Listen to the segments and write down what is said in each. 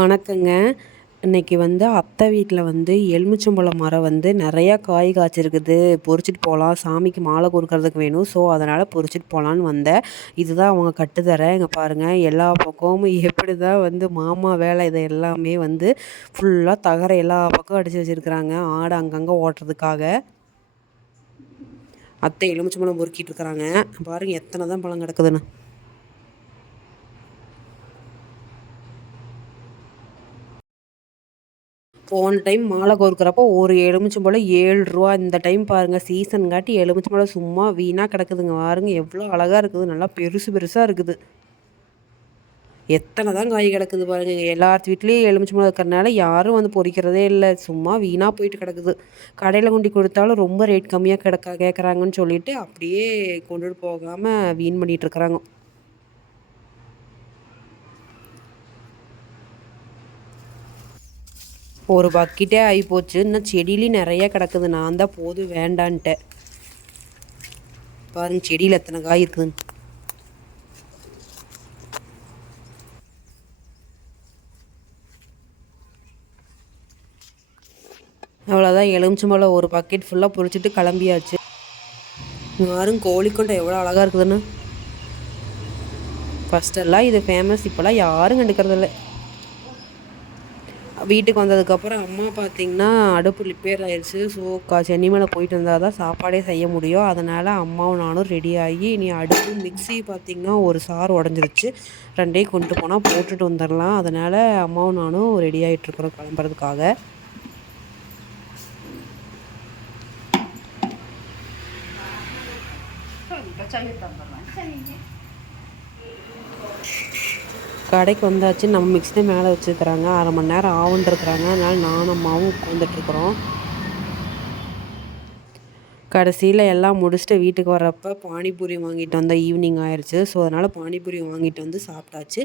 வணக்கங்க. இன்னைக்கு அத்தை வீட்டில் எலுமிச்சம்பழம் மரம் நிறையா காய் காய்ச்சிருக்குது. பொறிச்சிட்டு போகலாம், சாமிக்கு மாலை கோர்க்கறதுக்கு வேணும். ஸோ அதனால் பொறிச்சிட்டு போகலான்னு வந்தேன். இதுதான் அவங்க கட்டுத்தரை. இங்கே பாருங்கள், எல்லா பக்கமும் எப்படி தான் மாமா வேலை. இதை எல்லாமே ஃபுல்லாக தகர எல்லா பக்கம் அடித்து வச்சுருக்குறாங்க, ஆடை அங்கங்கே ஓட்டுறதுக்காக. அத்தை எலுமிச்சம்பழம் பொறுக்கிட்டு இருக்கிறாங்க. பாருங்கள் எத்தனை தான் பழம் கிடக்குதுன்னு. போன டைம் மாலை கோர்க்கிறப்போ ஒரு எலுமிச்சம்பழம் ரூ. 7. இந்த டைம் பாருங்கள், சீசன்காட்டி எலுமிச்சம்பழம் சும்மா வீணாக கிடக்குதுங்க. பாருங்கள் எவ்வளோ அழகாக இருக்குது, நல்லா பெருசு பெருசாக இருக்குது. எத்தனை தான் காய் கிடக்குது பாருங்கள். எல்லார் வீட்லேயும் எலுமிச்சம்பழம் இருக்கிறனால யாரும் பொறிக்கிறதே இல்லை, சும்மா வீணாக போயிட்டு கிடக்குது. கடையில் கொண்டு கொடுத்தாலும் ரொம்ப ரேட் கம்மியாக கேட்குறாங்கன்னு சொல்லிட்டு அப்படியே கொண்டுட்டு போகாமல் வீண் பண்ணிகிட்டு இருக்கிறாங்க. ஒரு பக்கெட்டே ஆகி போச்சு. இன்னும் செடியிலையும் நிறைய கிடக்குது. நான் தான் போதும் வேண்டான்ட்டேன். பாருங்க செடியில் எத்தனை காய் இருக்குதுன்னு. அவ்வளோதான், எலுமிச்சம்பழம் ஒரு பக்கெட் ஃபுல்லாக பொரிச்சிட்டு கிளம்பியாச்சு. யாரும் கோழிக்கொண்டை எவ்வளோ அழகாக இருக்குதுன்னு. ஃபஸ்ட்டெல்லாம் இது ஃபேமஸ், இப்போல்லாம் யாரும் கண்டுக்கிறதில்ல. வீட்டுக்கு வந்ததுக்கப்புறம் அம்மா பார்த்திங்கன்னா அடுப்பு ரிப்பேர் ஆயிடுச்சு. ஸோ சென்னி மேலே போயிட்டு வந்தால் தான் சாப்பாடே செய்ய முடியும். அதனால் அம்மாவும் நானும் ரெடி ஆகி, இனி அடுப்பு மிக்ஸி பார்த்திங்கன்னா ஒரு சார் உடஞ்சிருச்சு. ரெண்டையும் கொண்டு போனால் போட்டுட்டு வந்துடலாம். அதனால் அம்மாவும் நானும் ரெடி ஆகிட்ருக்குறோம் கிளம்புறதுக்காக. கடைக்கு வந்தாச்சு. நம்ம மிக்ஸி மேலே வச்சுருக்குறாங்க, 1/2 மணி நேரம் ஆகுன்ட்ருக்குறாங்க. அதனால் நானும் அம்மாவும் உட்காந்துட்ருக்குறோம். கடைசியில் எல்லாம் முடிச்சுட்டு வீட்டுக்கு வர்றப்போ பானிபூரி வாங்கிட்டு வந்தால் ஈவினிங் ஆயிடுச்சு. ஸோ அதனால் பானிபூரி வாங்கிட்டு வந்து சாப்பிட்டாச்சு.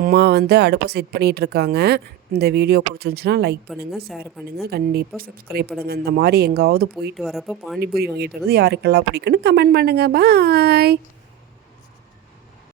அம்மா அடுப்பை செட் பண்ணிகிட்ருக்காங்க. இந்த வீடியோ பிடிச்சிருந்துச்சுன்னா லைக் பண்ணுங்கள், ஷேர் பண்ணுங்கள், கண்டிப்பாக சப்ஸ்கிரைப் பண்ணுங்கள். இந்த மாதிரி எங்காவது போயிட்டு வரப்போ பானிபூரி வாங்கிட்டு வர்றது யாருக்கெல்லாம் பிடிக்குன்னு கமெண்ட் பண்ணுங்கள். பாய்.